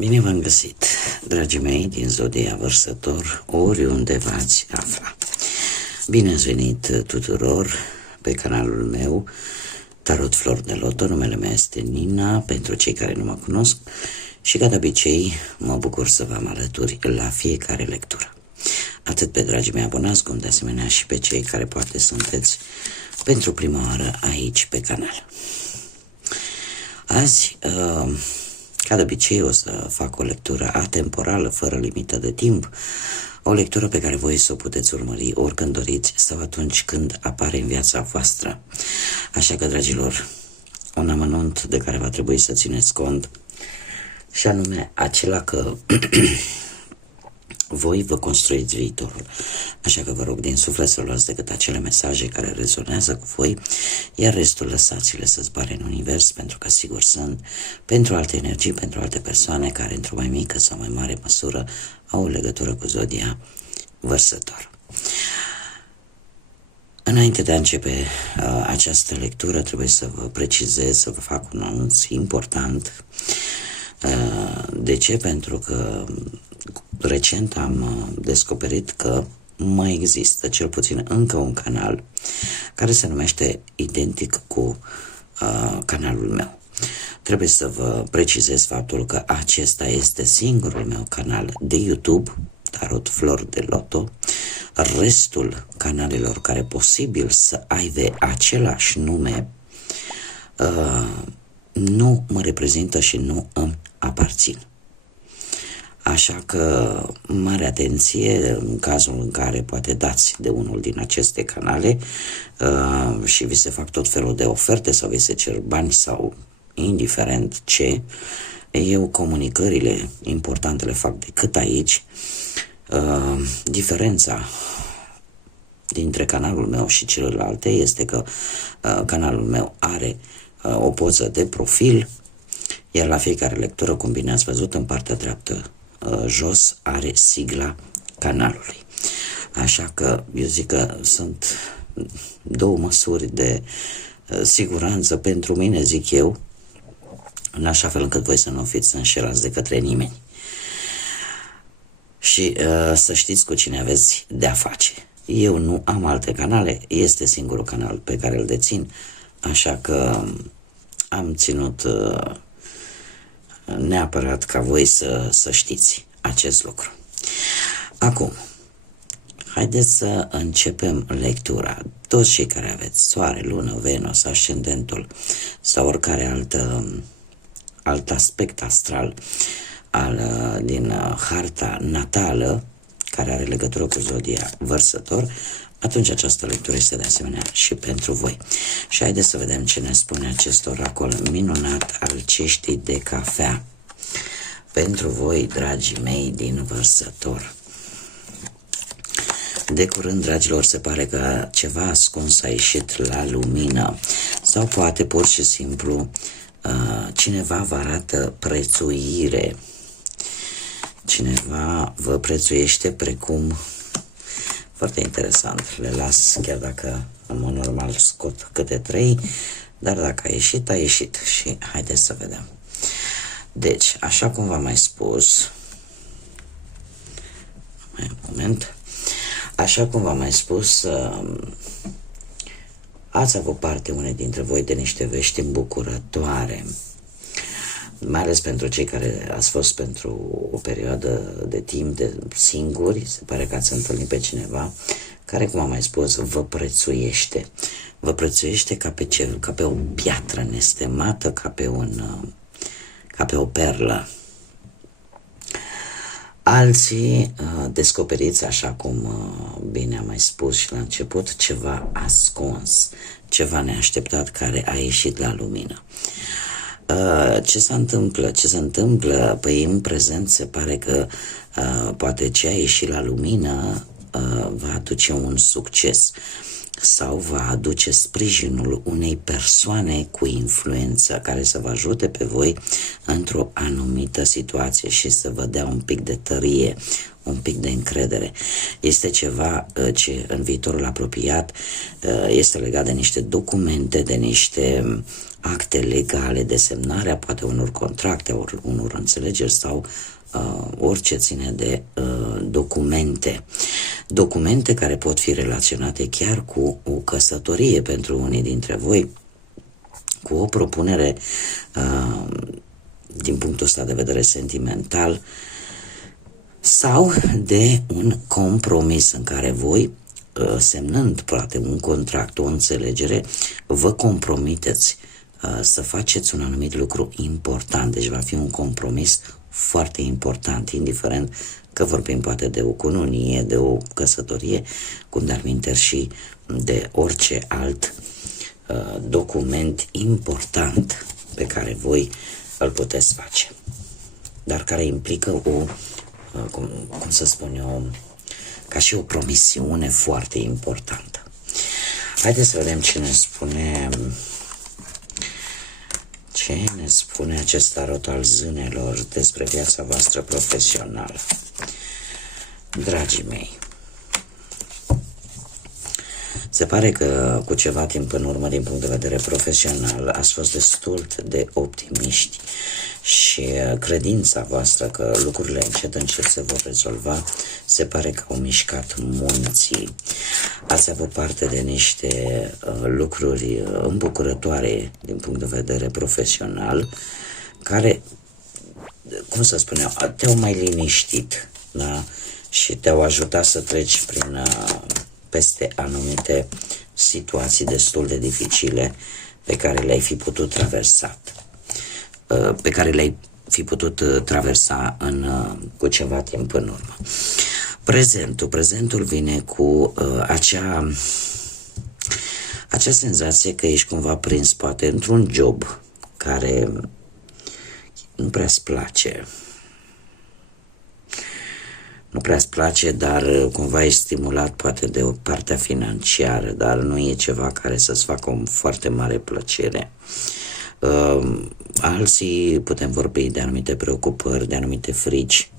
Bine v-am găsit, dragii mei din Zodia Vărsător, oriunde v-ați afla. Bine ați venit tuturor pe canalul meu, Tarot Flor de Loto. Numele meu este Nina, pentru cei care nu mă cunosc, și ca de obicei mă bucur să vă am alături la fiecare lectură. Atât pe dragii mei abonați, cum de asemenea și pe cei care poate sunteți pentru prima oară aici pe canal. Azi, ca de obicei, o să fac o lectură atemporală, fără limită de timp, o lectură pe care voi să o puteți urmări oricând doriți sau atunci când apare în viața voastră. Așa că, dragilor, un amănunt de care va trebui să țineți cont, și anume acela că voi vă construiți viitorul. Așa că vă rog din suflet să luați decât acele mesaje care rezonează cu voi, iar restul lăsați-le să zboare în univers, pentru că sigur sunt pentru alte energii, pentru alte persoane care într-o mai mică sau mai mare măsură au o legătură cu Zodia Vărsător. Înainte de a începe această lectură, trebuie să vă precizez, să vă fac un anunț important. De ce? Pentru că recent am descoperit că mai există cel puțin încă un canal care se numește identic cu canalul meu. Trebuie să vă precizez faptul că acesta este singurul meu canal de YouTube, Tarot Flor de Loto. Restul canalelor care posibil să aibă același nume nu mă reprezintă și nu îmi aparțin. Așa că mare atenție în cazul în care poate dați de unul din aceste canale și vi se fac tot felul de oferte sau vi se cer bani sau indiferent ce, eu comunicările importante le fac decât aici. Diferența dintre canalul meu și celelalte este că canalul meu are o poză de profil, iar la fiecare lectură, cum bine ați văzut, în partea dreaptă jos are sigla canalului. Așa că eu zic că sunt două măsuri de siguranță pentru mine, zic eu, în așa fel încât voi să nu fiți înșelați de către nimeni. Și să știți cu cine aveți de-a face. Eu nu am alte canale, este singurul canal pe care îl dețin, așa că am ținut neapărat ca voi să știți acest lucru. Acum, haideți să începem lectura. Toți cei care aveți Soare, Lună, Venus, Ascendentul sau oricare alt aspect astral din harta natală care are legătură cu Zodia Vărsător, atunci această lectură este de asemenea și pentru voi. Și haideți să vedem ce ne spune acest oracol minunat al ceștii de cafea pentru voi, dragii mei din Vărsător. De curând, dragilor, se pare că ceva ascuns a ieșit la lumină sau poate pur și simplu cineva vă arată prețuire. Cineva vă prețuiește precum... Foarte interesant, le las, chiar dacă în mod normal scot câte 3, dar dacă a ieșit, a ieșit. Și haideți să vedem. Deci, așa cum v-am mai spus, un moment, așa cum v-am mai spus, ați avut parte unei dintre voi de niște vești îmbucurătoare, mai ales pentru cei care ați fost pentru o perioadă de timp de singuri. Se pare că ați întâlnit pe cineva care, cum am mai spus, vă prețuiește. Vă prețuiește ca pe o piatră nestemată, ca pe o perlă. Alții descoperiți, așa cum bine am mai spus și la început, ceva ascuns, ceva neașteptat care a ieșit la lumină. Ce se întâmplă? Ce se întâmplă? Păi în prezent se pare că poate ce a ieșit la lumină va aduce un succes. sau va aduce sprijinul unei persoane cu influență care să vă ajute pe voi într-o anumită situație și să vă dea un pic de tărie, un pic de încredere. Este ceva ce în viitorul apropiat este legat de niște documente, de niște acte legale, de semnarea poate unor contracte, unor înțelegeri sau orice ține de documente care pot fi relaționate chiar cu o căsătorie pentru unii dintre voi, cu o propunere din punctul ăsta de vedere sentimental sau de un compromis în care voi, semnând poate un contract, o înțelegere, vă compromiteți să faceți un anumit lucru important. Deci va fi un compromis foarte important, indiferent că vorbim poate de o cununie, de o căsătorie, cum de-ar minte și de orice alt document important pe care voi îl puteți face, dar care implică o, cum să spun eu, ca și o promisiune foarte importantă. Haideți să vedem ce ne spune acest tarot al zânelor despre viața voastră profesională. Dragii mei, se pare că cu ceva timp în urmă, din punct de vedere profesional, ați fost destul de optimiști și credința voastră că lucrurile încet se vor rezolva se pare că au mișcat munții. Ați avut parte de niște lucruri îmbucurătoare din punct de vedere profesional, care, cum să spun eu, te-au mai liniștit, da? Și te-au ajutat să treci peste anumite situații destul de dificile pe care le-ai fi putut traversa cu ceva timp în urmă. Prezentul vine cu acea senzație că ești cumva prins poate într-un job care nu prea-ți place. Nu prea-ți place, dar cumva ești stimulat poate de o partea financiară, dar nu e ceva care să-ți facă o foarte mare plăcere. Alții putem vorbi de anumite preocupări, de anumite frici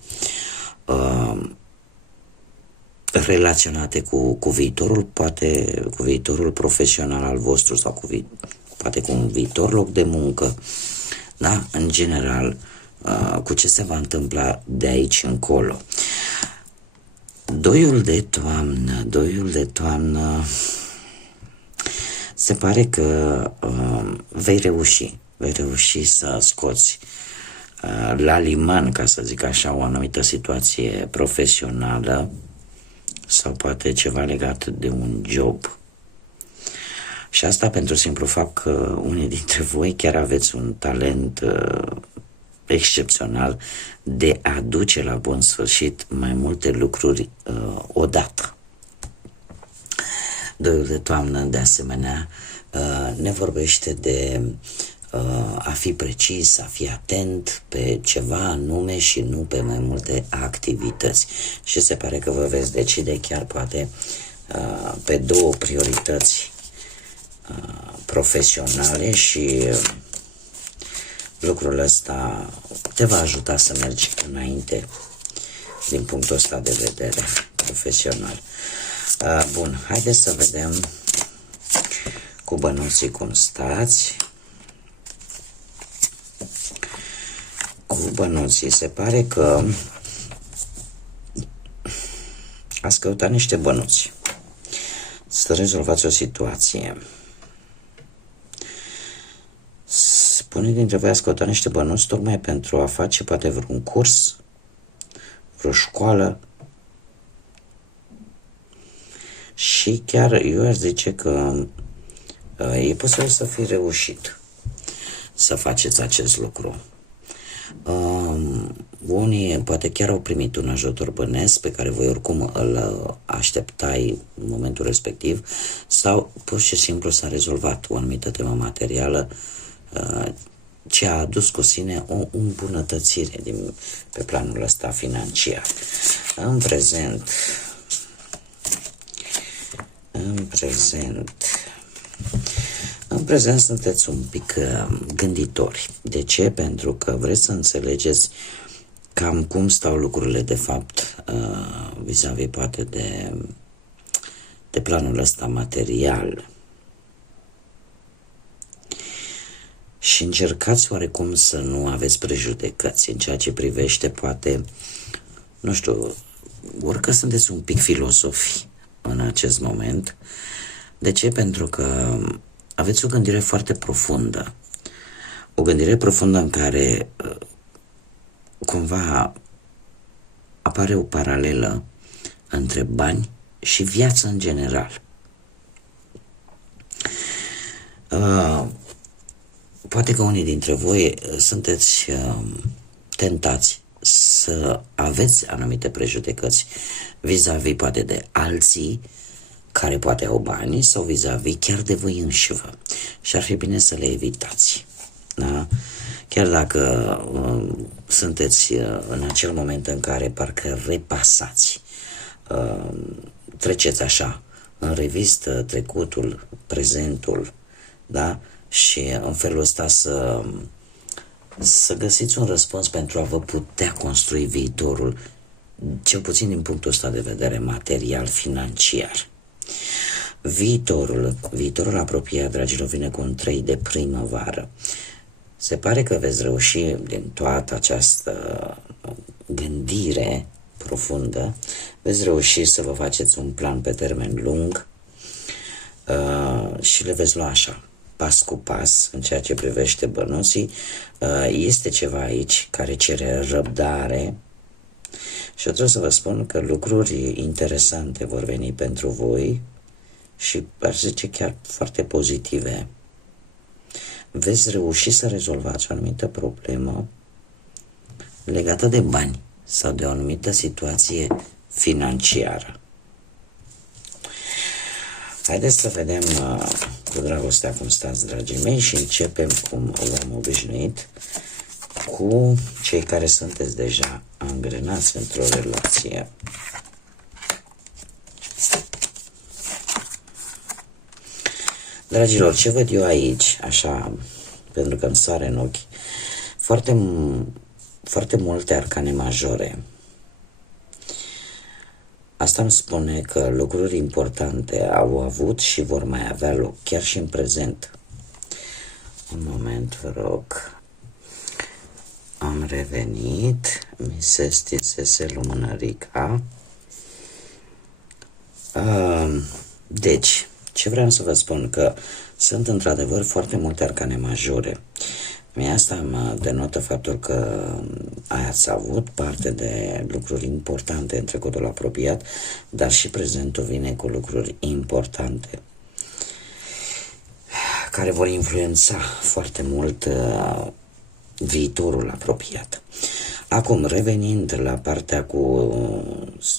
relaționate cu viitorul, poate cu viitorul profesional al vostru sau poate cu un viitor loc de muncă, da? În general, cu ce se va întâmpla de aici încolo. Doiul de toamnă, se pare că vei reuși să scoți la liman, ca să zic așa, o anumită situație profesională sau poate ceva legat de un job. Și asta pentru simplu fapt că unii dintre voi chiar aveți un talent excepțional de a duce la bun sfârșit mai multe lucruri odată. Doiul de toamnă, de asemenea, ne vorbește de a fi precis, a fi atent pe ceva anume și nu pe mai multe activități. Și se pare că vă veți decide chiar poate pe două priorități profesionale și lucrul ăsta te va ajuta să mergi înainte din punctul ăsta de vedere profesional. Bun, haideți să vedem cu bănuții cum stați. Cu bănuții se pare că ați căutat niște bănuți să rezolvați o situație. Unii dintre voi ați căutat niște bănuți tocmai pentru a face poate vreun curs, vreo școală, și chiar eu aș zice că e posibil să fi reușit să faceți acest lucru. Unii poate chiar au primit un ajutor bănesc pe care voi oricum îl așteptai în momentul respectiv, sau pur și simplu s-a rezolvat o anumită temă materială ce a adus cu sine o îmbunătățire pe planul ăsta financiar. În prezent, În prezent, în prezent sunteți un pic gânditori. De ce? Pentru că vreți să înțelegeți cam cum stau lucrurile de fapt vis-a-vis poate de planul ăsta material. Și încercați oarecum să nu aveți prejudecăți în ceea ce privește poate, nu știu, orică sunteți un pic filosofi în acest moment. De ce? Pentru că aveți o gândire foarte profundă. O gândire profundă în care cumva apare o paralelă între bani și viața în general. Poate că unii dintre voi sunteți tentați să aveți anumite prejudecăți vis-a-vis poate de alții care poate au bani sau vis-a-vis chiar de voi înșivă. Și ar fi bine să le evitați. Da? Chiar dacă sunteți în acel moment în care parcă repasați, treceți așa în revistă trecutul, prezentul, da? Și în felul ăsta să găsiți un răspuns pentru a vă putea construi viitorul, cel puțin din punctul ăsta de vedere material, financiar. Viitorul apropiat, dragilor, vine cu un 3 de primăvară. Se pare că veți reuși din toată această gândire profundă, veți reuși să vă faceți un plan pe termen lung și le veți lua așa, pas cu pas, în ceea ce privește bănuții. Este ceva aici care cere răbdare și eu trebuie să vă spun că lucruri interesante vor veni pentru voi și aș zice chiar foarte pozitive. Veți reuși să rezolvați o anumită problemă legată de bani sau de o anumită situație financiară. Haideți să vedem cu dragostea cum stați, dragii mei, și începem cum v-am obișnuit cu cei care sunteți deja angrenați într-o relație. Dragilor, ce văd eu aici, așa, pentru că îmi sare în ochi, foarte multe arcane majore. Asta îmi spune că lucruri importante au avut și vor mai avea loc, chiar și în prezent. Un moment, vă rog. Am revenit, mi se stinsese lumânărica. Deci, ce vreau să vă spun? Că sunt într-adevăr foarte multe arcane majore. Mie asta mă denotă faptul că ați avut parte de lucruri importante în trecutul apropiat, dar și prezentul vine cu lucruri importante care vor influența foarte mult viitorul apropiat. Acum, revenind la partea cu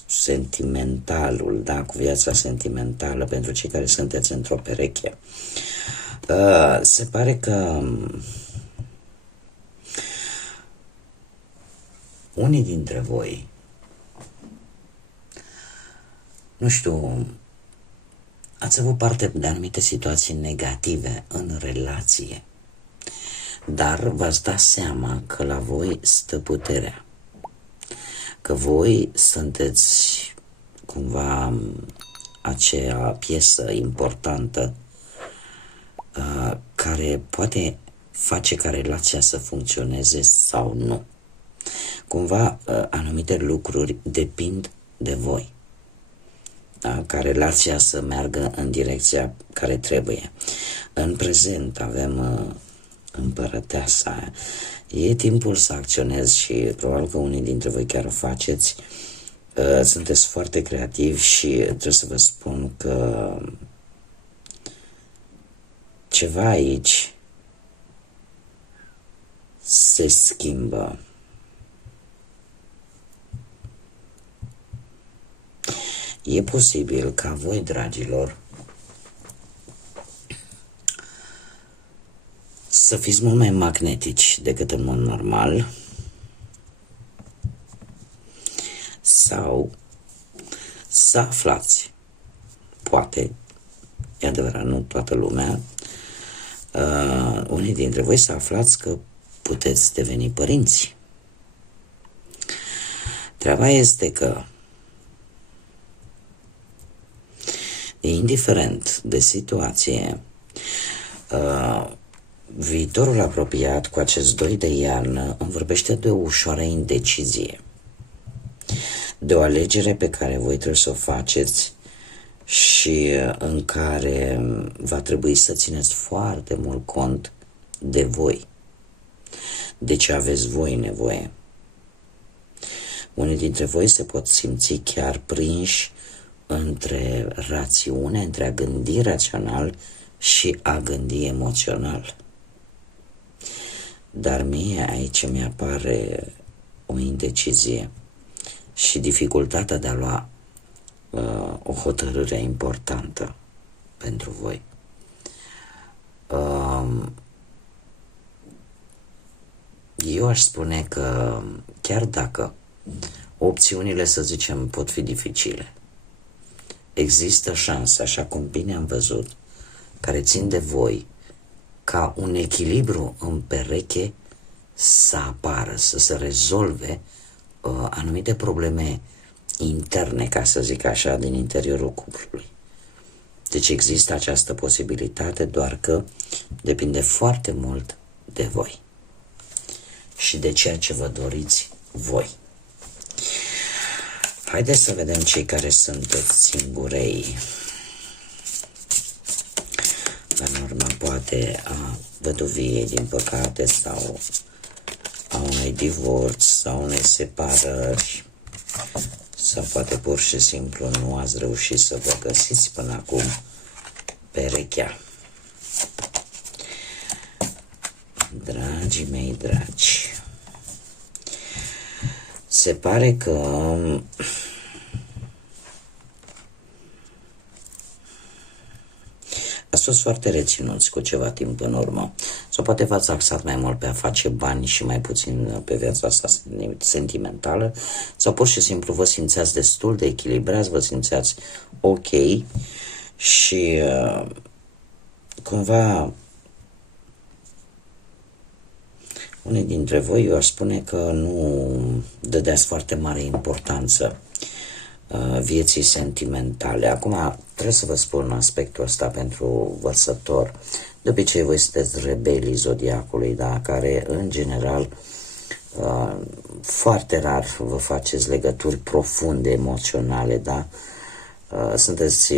sentimentalul, da, cu viața sentimentală, pentru cei care sunteți într-o pereche, se pare că unii dintre voi, nu știu, ați avut parte de anumite situații negative în relație, dar v-ați dat seama că la voi stă puterea, că voi sunteți cumva acea piesă importantă care poate face ca relația să funcționeze sau nu. Cumva anumite lucruri depind de voi, da? Ca relația să meargă în direcția care trebuie. În prezent avem împărăteasa. E timpul să acționezi și probabil că unii dintre voi chiar o faceți. Sunteți foarte creativi și trebuie să vă spun că ceva aici se schimbă. E posibil ca voi, dragilor, să fiți mult mai magnetici decât în mod normal sau să aflați, poate, e adevărat, nu toată lumea, unii dintre voi să aflați că puteți deveni părinți. Treaba este că, indiferent de situație, viitorul apropiat cu acest 2 de iarnă îmi vorbește de o ușoară indecizie, de o alegere pe care voi trebuie să o faceți și în care va trebui să țineți foarte mult cont de voi, de ce aveți voi nevoie. Unii dintre voi se pot simți chiar prinși între rațiune, între a gândi rațional și a gândi emoțional. Dar mie aici mi-apare o indecizie și dificultatea de a lua o hotărâre importantă pentru voi. Eu aș spune că chiar dacă opțiunile, să zicem, pot fi dificile, există șanse, așa cum bine am văzut, care țin de voi, ca un echilibru în pereche să apară, să se rezolve anumite probleme interne, ca să zic așa, din interiorul cuplului. Deci există această posibilitate, doar că depinde foarte mult de voi și de ceea ce vă doriți voi. Haideți să vedem cei care sunteți singurei în urma poate a văduviei, din păcate, sau a unui divorț sau unei separări, sau poate pur și simplu nu ați reușit să vă găsiți până acum perechea. Dragii mei dragi, se pare că ați fost foarte reținuți cu ceva timp în urmă, sau poate v-ați axat mai mult pe a face bani și mai puțin pe viața asta sentimentală, sau pur și simplu vă simțeați destul de echilibrați, vă simțeați ok și cumva unii dintre voi, eu aș spune că nu dădeați foarte mare importanță vieții sentimentale. Acum trebuie să vă spun aspectul ăsta pentru vărsător. De obicei voi sunteți rebelii zodiacului, da? Care în general foarte rar vă faceți legături profunde emoționale, da? Sunteți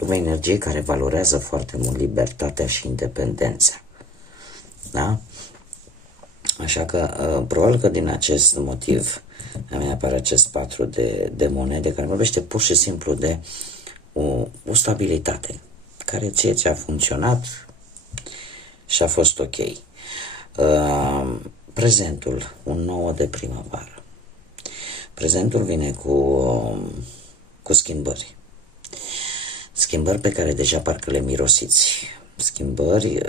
o energie care valorează foarte mult libertatea și independența, da? Așa că probabil că din acest motiv mi apare acest 4 de monede, care vorbește pur și simplu de o stabilitate care ți-a funcționat și a fost ok. Prezentul, un 9 de primăvară. Prezentul vine cu schimbări. Schimbări pe care deja parcă le mirosiți. Schimbări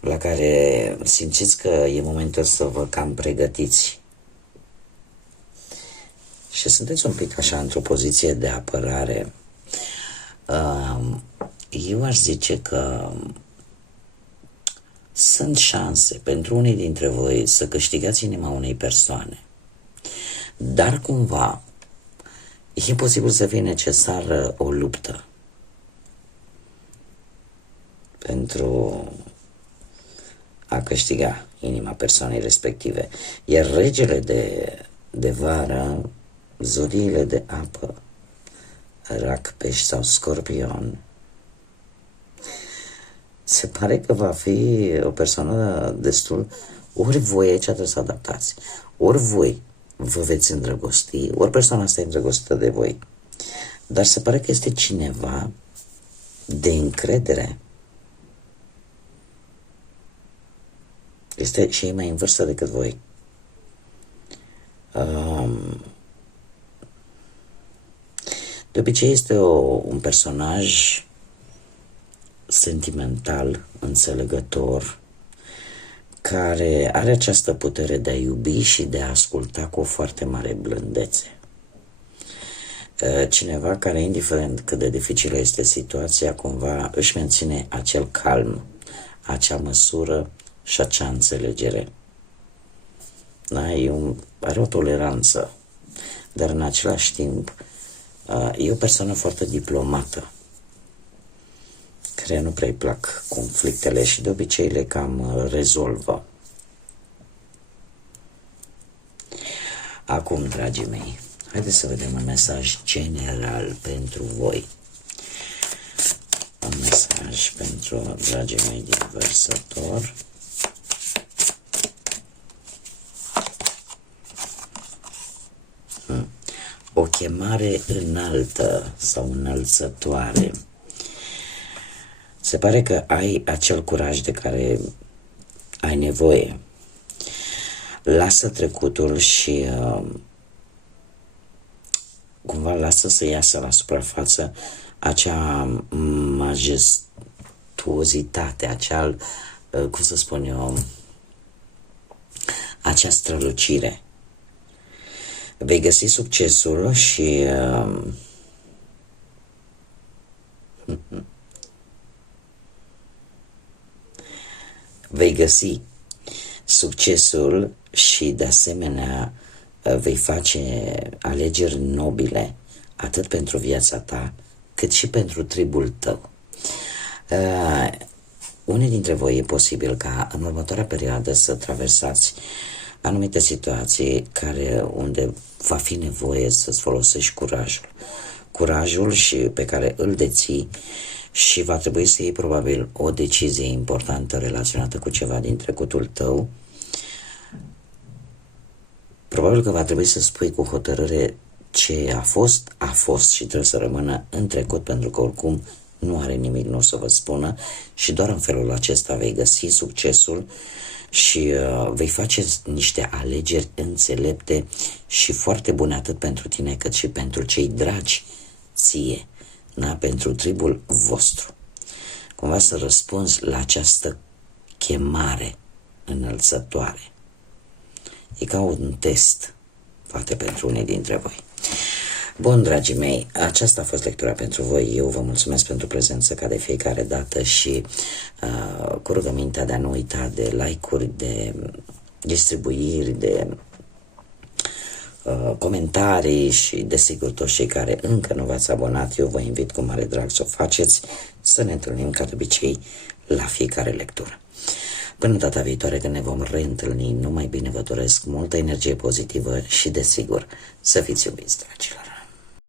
la care simțiți că e momentul să vă cam pregătiți. Și sunteți un pic așa într-o poziție de apărare. Eu aș zice că sunt șanse pentru unii dintre voi să câștigați inima unei persoane. Dar cumva e posibil să fie necesară o luptă pentru a câștiga inima persoanei respective. Iar regele de vară, zodiile de apă, Rac, Pești sau Scorpion, se pare că va fi o persoană destul, ori voi aici trebuie să adaptați, ori voi vă veți îndrăgosti, ori persoana asta e îndrăgostită de voi. Dar se pare că este cineva de încredere. Este și mai în vârstă decât voi. De obicei este un personaj sentimental, înțelegător, care are această putere de a iubi și de a asculta cu o foarte mare blândețe. cineva care, indiferent cât de dificilă este situația, cumva își menține acel calm, acea măsură și acea înțelegere. Da? Are o toleranță, dar în același timp e o persoană foarte diplomată, care nu prea îi plac conflictele și de obicei le cam rezolvă. Acum, dragii mei, haideți să vedem un mesaj general pentru voi. Un mesaj pentru dragii mei din Vărsător. O chemare înaltă sau înălțătoare. Se pare că ai acel curaj de care ai nevoie. Lasă trecutul și cumva lasă să iasă la suprafață acea majestuozitate, acea, cum să spun eu, acea strălucire. Vei găsi succesul și vei găsi succesul și, de asemenea, vei face alegeri nobile, atât pentru viața ta, cât și pentru tribul tău. Unii dintre voi e posibil ca în următoarea perioadă să traversați anumite situații unde va fi nevoie să-ți folosești curajul și pe care îl deții, și va trebui să iei probabil o decizie importantă relaționată cu ceva din trecutul tău. Probabil că va trebui să spui cu hotărâre ce a fost și trebuie să rămână în trecut, pentru că oricum nu are nimic nou să vă spună, și doar în felul acesta vei găsi succesul și vei face niște alegeri înțelepte și foarte bune, atât pentru tine cât și pentru cei dragi ție, da? Pentru tribul vostru. Cumva să răspunzi la această chemare înălțătoare. E ca un test, poate pentru unii dintre voi. Bun, dragii mei, aceasta a fost lectura pentru voi. Eu vă mulțumesc pentru prezență ca de fiecare dată și cu rugămintea de a nu uita de like-uri, de distribuiri, de comentarii și, desigur, toți cei care încă nu v-ați abonat, eu vă invit cu mare drag să o faceți, să ne întâlnim ca de obicei la fiecare lectură. Până data viitoare, când ne vom reîntâlni, numai bine vă doresc multă energie pozitivă și, desigur, să fiți iubiți, dragilor.